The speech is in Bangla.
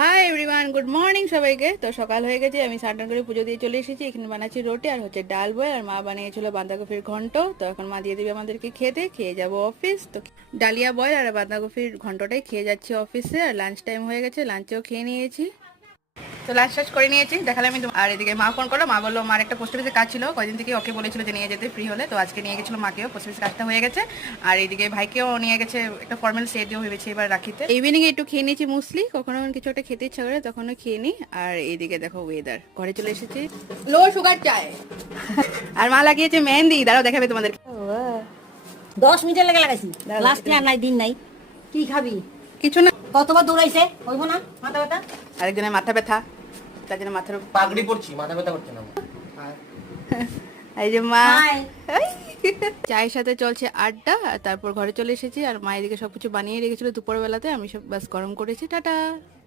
হাই এভরিওয়ান, গুড মর্নিং সবাইকে। তো সকাল হয়ে গেছে, আমি স্নান করে পুজো দিয়ে চলে এসেছি। এখানে বানাচ্ছি রুটি আর হচ্ছে ডাল বয়, আর মা বানিয়েছিল বাঁধাকপির ঘন্ট। তো এখন মা দিয়ে দিবে আমাদেরকে খেতে, খেয়ে যাব অফিস। তো ডালিয়া বয় আর বাঁধাকপির ঘন্টটাই খেয়ে যাচ্ছি অফিসে। আর লাঞ্চ টাইম হয়ে গেছে, লাঞ্চেও খেয়ে নিয়েছি। তো লাঞ্চ টাচ করে নিয়েছি, দেখালাম আমি। আর এদিকে মা ফোন করলো, মা বললো মার একটা পোস্ট অফিসে কাজ ছিল, কয়দিন থেকে ওকে বলেছিল যে নিয়ে যেতে ফ্রি হলে। তো আজকে নিয়ে গেছিলো মাকেও, পোস্ট অফিসে কাজটা হয়ে গেছে। আর এইদিকে ভাইকেও নিয়ে গেছে, একটা ফর্মাল সেট দিয়েও ভেবেছি এবার রাখিতে। ইভিনিং একটু খেয়ে নিয়েছি মুসলি, কখনো কিছু একটা খেতে ইচ্ছা করে তখনও খেয়ে নিই। আর এইদিকে দেখো ওয়েদার, ঘরে চলে এসেছি, লো সুগার চায়। আর মা লাগিয়েছে মেহেন্দি, দাঁড়াও দেখাবে তোমাদের। 10 মিনিটের লেগে লাগাইছি, লাস্ট আর নাই, দিন নাই। কি খাবি? কিছু না, কতবার দৌড়াইছে, হইব না মাথা ব্যথা? আরেকজনের মাথা ব্যথা, তার জন্য মাথার পাগড়ি পরছি, মাথা ব্যথা করছে না। এই যে মা হাই। চায়ের সাথে চলছে আড্ডা। আর তারপর ঘরে চলে এসেছি, আর মা এদিকে সবকিছু বানিয়ে রেখেছিল দুপুর বেলাতে, আমি সব বাস গরম করেছি। টাটা।